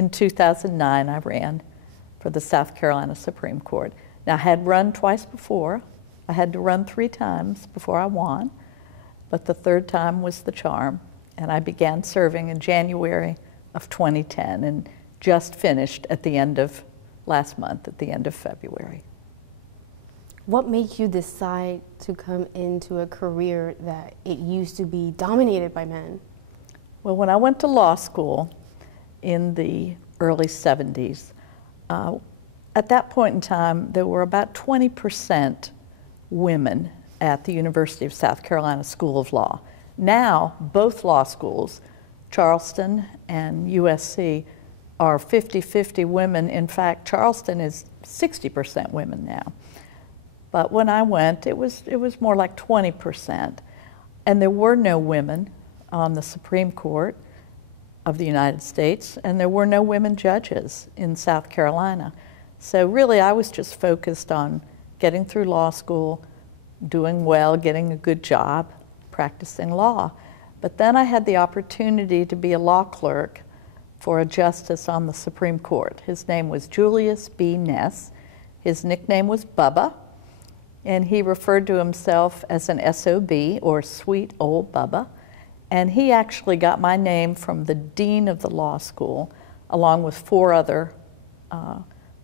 in 2009, I ran for the South Carolina Supreme Court. Now, I had run twice before. I had to run 3 times before I won, but the 3rd time was the charm. And I began serving in January of 2010 and just finished at the end of last month, at the end of February. What made you decide to come into a career that it used to be dominated by men? Well, when I went to law school in the early 70s, at that point in time, there were about 20% women at the University of South Carolina School of Law. Now, both law schools, Charleston and USC, are 50-50 women. In fact, Charleston is 60% women now. But when I went, it was more like 20%. And there were no women on the Supreme Court of the United States, and there were no women judges in South Carolina. So really, I was just focused on getting through law school, doing well, getting a good job, practicing law. But then I had the opportunity to be a law clerk for a justice on the Supreme Court. His name was Julius B. Ness. His nickname was Bubba, and he referred to himself as an SOB, or Sweet Old Bubba. And he actually got my name from the dean of the law school, along with 4 other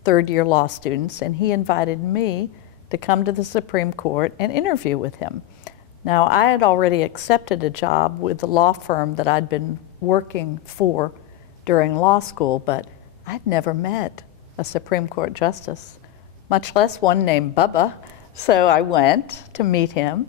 third-year law students, and he invited me to come to the Supreme Court and interview with him. Now, I had already accepted a job with the law firm that I'd been working for during law school, but I'd never met a Supreme Court justice, much less one named Bubba. So I went to meet him,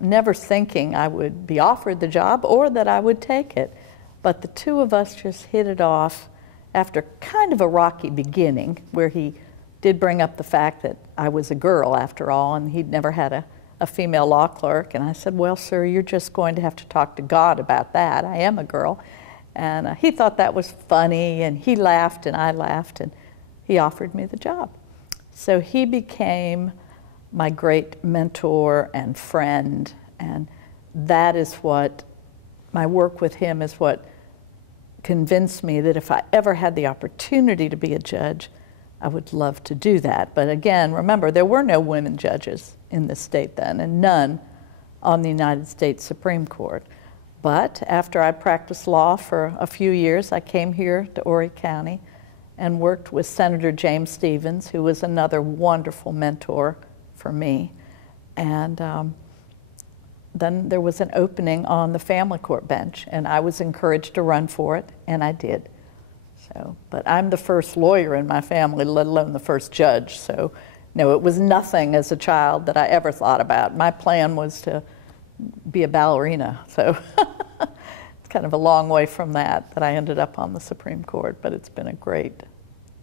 never thinking I would be offered the job or that I would take it. But the 2 of us just hit it off after kind of a rocky beginning, where he did bring up the fact that I was a girl after all, and he'd never had a female law clerk. And I said, well, sir, you're just going to have to talk to God about that. I am a girl. And he thought that was funny, and he laughed and I laughed, and he offered me the job. So he became my great mentor and friend, and that is what, my work with him is what convinced me that if I ever had the opportunity to be a judge, I would love to do that. But again, remember, there were no women judges in this state then, and none on the United States Supreme Court. But after I practiced law for a few years, I came here to Horry County and worked with Senator James Stevens, who was another wonderful mentor for me. And then there was an opening on the family court bench, and I was encouraged to run for it, and I did. So, but I'm the first lawyer in my family, let alone the first judge. So, no, it was nothing as a child that I ever thought about. My plan was to be a ballerina. So it's kind of a long way from that I ended up on the Supreme Court, but it's been a great,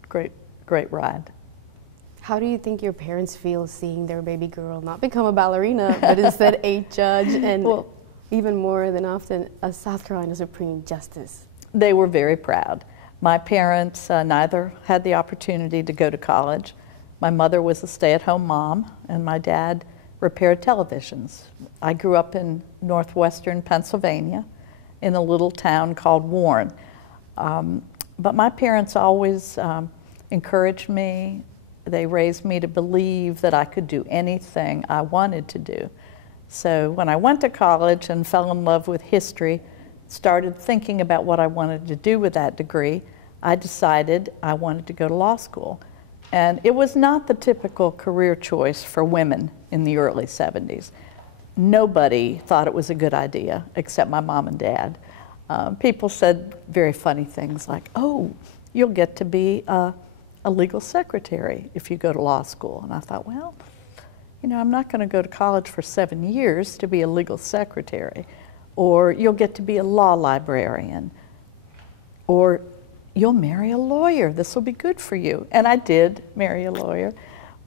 great, great ride. How do you think your parents feel seeing their baby girl not become a ballerina, but instead a judge, and well, even more than often, a South Carolina Supreme Justice? They were very proud. My parents neither had the opportunity to go to college. My mother was a stay-at-home mom, and my dad repaired televisions. I grew up in northwestern Pennsylvania in a little town called Warren. But my parents always encouraged me. They raised me to believe that I could do anything I wanted to do. So when I went to college and fell in love with history, started thinking about what I wanted to do with that degree, I decided I wanted to go to law school. And it was not the typical career choice for women in the early 70s. Nobody thought it was a good idea except my mom and dad. People said very funny things like, oh, you'll get to be a legal secretary if you go to law school. And I thought, well, you know, I'm not going to go to college for 7 years to be a legal secretary. Or you'll get to be a law librarian. Or you'll marry a lawyer. This will be good for you. And I did marry a lawyer,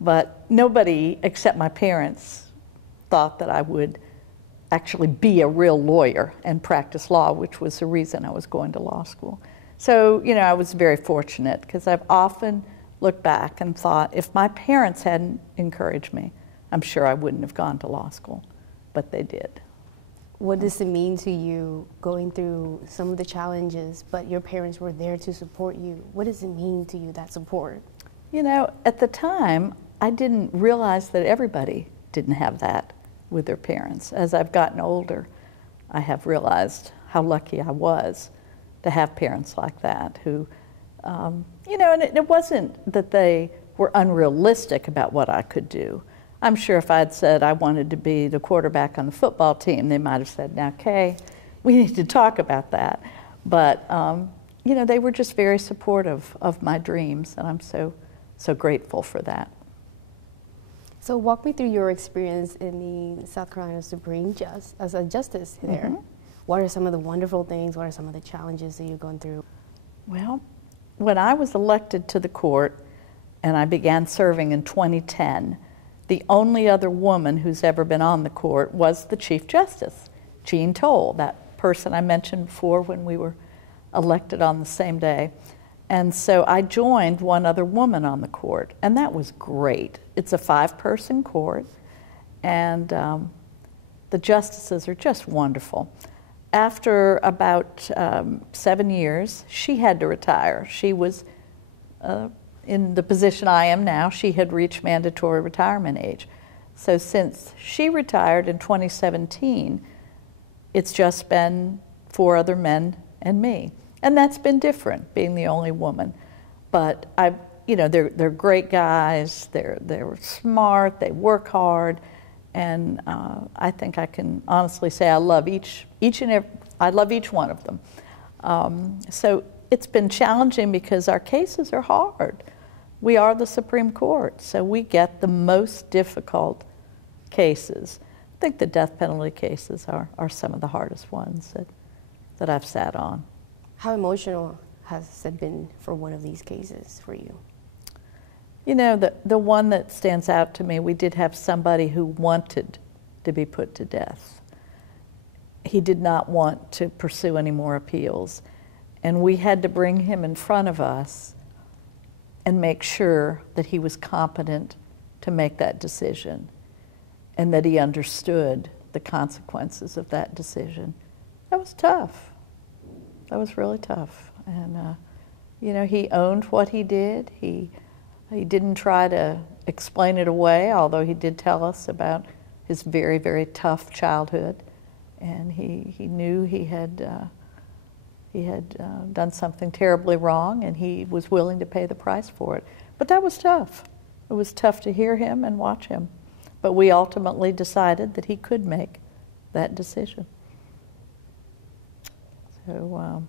but nobody except my parents thought that I would actually be a real lawyer and practice law, which was the reason I was going to law school. So, you know, I was very fortunate because I've often looked back and thought if my parents hadn't encouraged me, I'm sure I wouldn't have gone to law school, but they did. What does it mean to you going through some of the challenges, but your parents were there to support you? What does it mean to you, that support? You know, at the time, I didn't realize that everybody didn't have that with their parents. As I've gotten older, I have realized how lucky I was to have parents like that who, you know, and it wasn't that they were unrealistic about what I could do. I'm sure if I'd said I wanted to be the quarterback on the football team, they might have said, now, Kay, we need to talk about that. But, you know, they were just very supportive of my dreams, and I'm so grateful for that. So walk me through your experience in the South Carolina Supreme as a justice there. Mm-hmm. What are some of the wonderful things? What are some of the challenges that you've gone through? Well, when I was elected to the court and I began serving in 2010, the only other woman who's ever been on the court was the Chief Justice, Jean Toll, that person I mentioned before when we were elected on the same day. And so I joined one other woman on the court, and that was great. It's a 5-person court, and the justices are just wonderful. After about 7 years, she had to retire. She was in the position I am now. She had reached mandatory retirement age. So since she retired in 2017, it's just been 4 other men and me. And that's been different, being the only woman. But you know, they're great guys. They're smart. They work hard, and I think I can honestly say I love I love each one of them. So it's been challenging because our cases are hard. We are the Supreme Court, so we get the most difficult cases. I think the death penalty cases are some of the hardest ones that I've sat on. How emotional has it been for one of these cases for you? You know, the one that stands out to me, we did have somebody who wanted to be put to death. He did not want to pursue any more appeals, and we had to bring him in front of us and make sure that he was competent to make that decision and that he understood the consequences of that decision. That was tough. That was really tough. And, you know, he owned what he did. He didn't try to explain it away, although he did tell us about his very, very tough childhood. And he knew he had done something terribly wrong, and he was willing to pay the price for it. But that was tough. It was tough to hear him and watch him. But we ultimately decided that he could make that decision. So,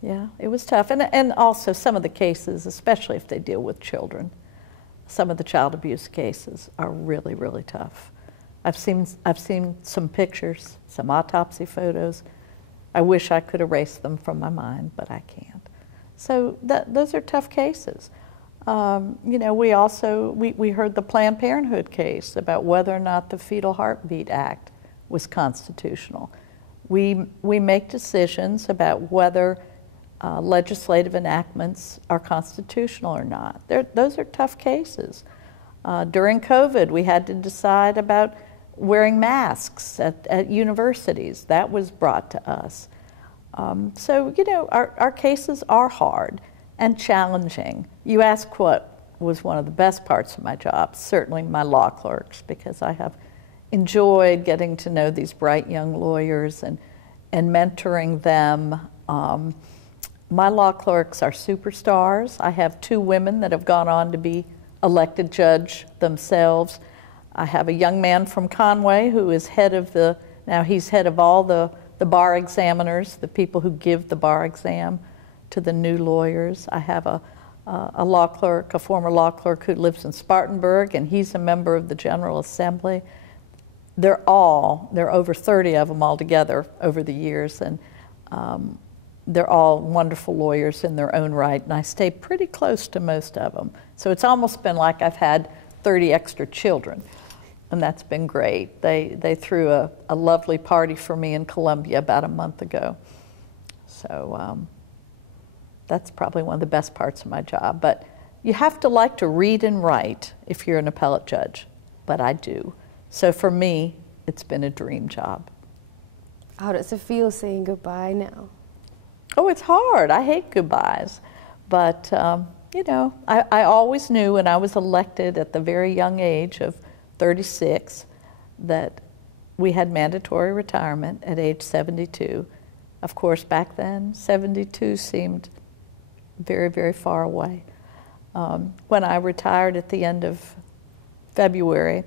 yeah, it was tough. And also some of the cases, especially if they deal with children, some of the child abuse cases are really, really tough. I've seen some pictures, some autopsy photos. I wish I could erase them from my mind, but I can't. So those are tough cases. You know, we heard the Planned Parenthood case about whether or not the Fetal Heartbeat Act was constitutional. We make decisions about whether legislative enactments are constitutional or not. Those are tough cases. During COVID, we had to decide about wearing masks at universities. That was brought to us. So, you know, our cases are hard and challenging. You ask what was one of the best parts of my job. Certainly my law clerks, because I have enjoyed getting to know these bright young lawyers and mentoring them. My law clerks are superstars. I have 2 women that have gone on to be elected judge themselves. I have a young man from Conway who is he's head of all the bar examiners, the people who give the bar exam to the new lawyers. I have a law clerk, a former law clerk who lives in Spartanburg, and he's a member of the General Assembly. There are over 30 of them altogether over the years, and they're all wonderful lawyers in their own right, and I stay pretty close to most of them. So it's almost been like I've had 30 extra children, and that's been great. They threw a lovely party for me in Columbia about a month ago. So that's probably one of the best parts of my job. But you have to like to read and write if you're an appellate judge, but I do. So for me, it's been a dream job. How does it feel saying goodbye now? Oh, it's hard. I hate goodbyes. But, you know, I always knew when I was elected at the very young age of 36 that we had mandatory retirement at age 72. Of course, back then, 72 seemed very, very far away. When I retired at the end of February,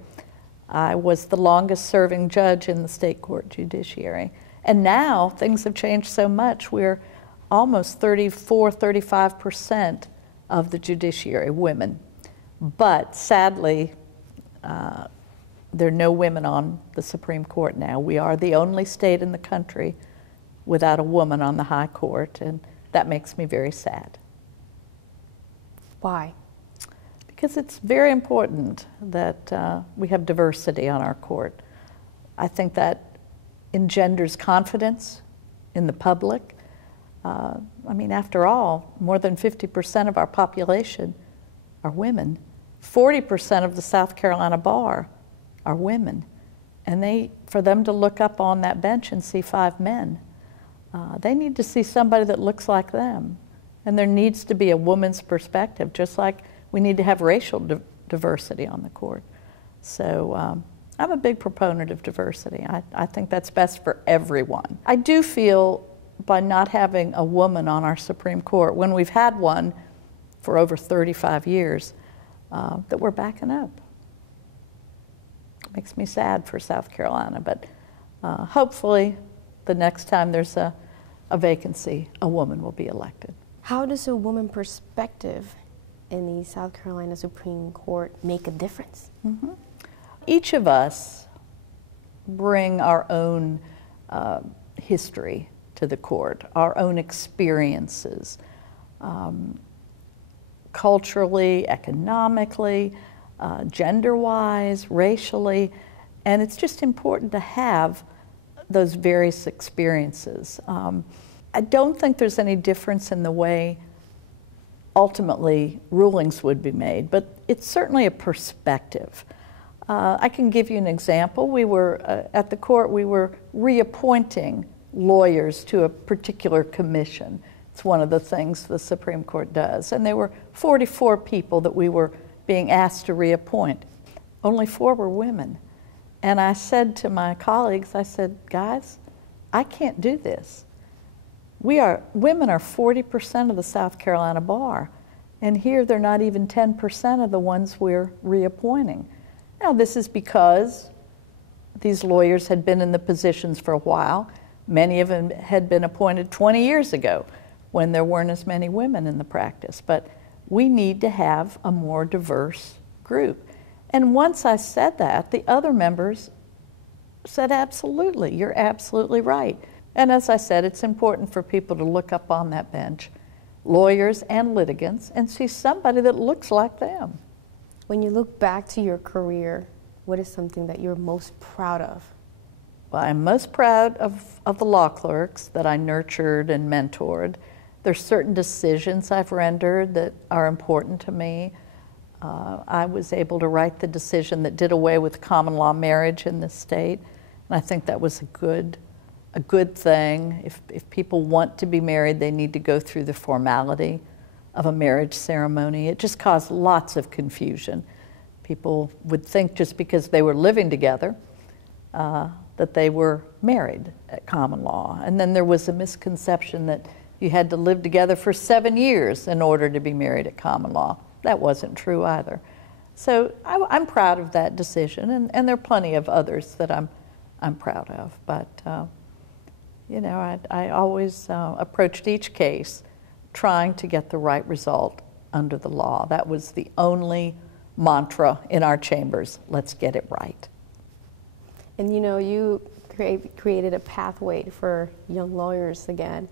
I was the longest serving judge in the state court judiciary. And now things have changed so much. We're almost 34, 35% of the judiciary women. But sadly, there are no women on the Supreme Court now. We are the only state in the country without a woman on the high court, and that makes me very sad. Why? Because it's very important that we have diversity on our court. I think that engenders confidence in the public. I mean, after all, more than 50% of our population are women. 40% of the South Carolina bar are women. And for them to look up on that bench and see 5 men, they need to see somebody that looks like them. And there needs to be a woman's perspective, just like we need to have racial diversity on the court. So I'm a big proponent of diversity. I think that's best for everyone. I do feel by not having a woman on our Supreme Court, when we've had one for over 35 years, that we're backing up. It makes me sad for South Carolina, but hopefully the next time there's a vacancy, a woman will be elected. How does a woman perspective in the South Carolina Supreme Court make a difference? Mm-hmm. Each of us bring our own history to the court, our own experiences, culturally, economically, gender-wise, racially, and it's just important to have those various experiences. I don't think there's any difference in the way ultimately rulings would be made, but it's certainly a perspective. I can give you an example. We were, at the court, we were reappointing lawyers to a particular commission. It's one of the things the Supreme Court does. And there were 44 people that we were being asked to reappoint. Only 4 were women. And I said to my colleagues, I said, guys, I can't do this. Women are 40% of the South Carolina bar. And here they're not even 10% of the ones we're reappointing. Now, this is because these lawyers had been in the positions for a while. Many of them had been appointed 20 years ago when there weren't as many women in the practice. But we need to have a more diverse group. And once I said that, the other members said, absolutely, you're absolutely right. And as I said, it's important for people to look up on that bench, lawyers and litigants, and see somebody that looks like them. When you look back to your career, what is something that you're most proud of? Well, I'm most proud of the law clerks that I nurtured and mentored. There's certain decisions I've rendered that are important to me. I was able to write the decision that did away with common law marriage in this state, and I think that was a good thing. If people want to be married, they need to go through the formality of a marriage ceremony. It just caused lots of confusion. People would think just because they were living together that they were married at common law. And then there was a misconception that you had to live together for 7 years in order to be married at common law. That wasn't true either. So I'm proud of that decision, and there are plenty of others that I'm proud of. But you know, I always approached each case trying to get the right result under the law. That was the only mantra in our chambers: let's get it right. And you know, you created a pathway for young lawyers again.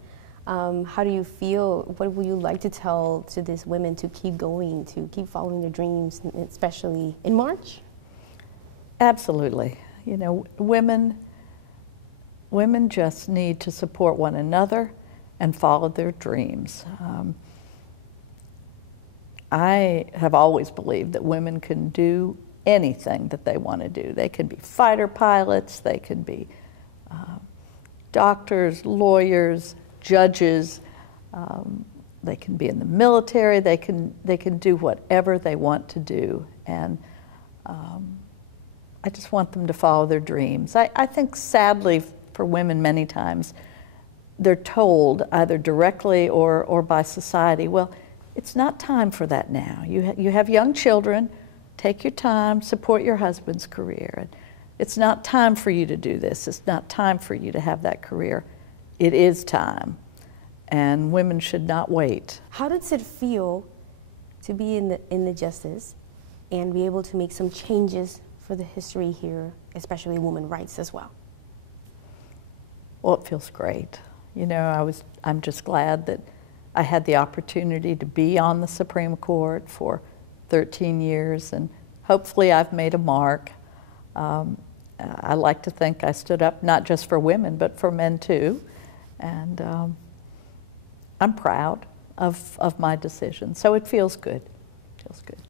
How do you feel? What would you like to tell to these women to keep going, to keep following their dreams, especially in March? Absolutely. You know, women just need to support one another and follow their dreams. I have always believed that women can do anything that they want to do. They can be fighter pilots, they can be doctors, lawyers, judges. They can be in the military. They can do whatever they want to do. And I just want them to follow their dreams. I think sadly for women many times, they're told either directly or by society, well, it's not time for that now. You have young children, take your time, support your husband's career. It's not time for you to do this. It's not time for you to have that career. It is time, and women should not wait. How does it feel to be in the justice and be able to make some changes for the history here, especially women's rights as well? Well, it feels great. You know, I'm just glad that I had the opportunity to be on the Supreme Court for 13 years, and hopefully I've made a mark. I like to think I stood up not just for women, but for men too. And I'm proud of my decision. So it feels good. It feels good.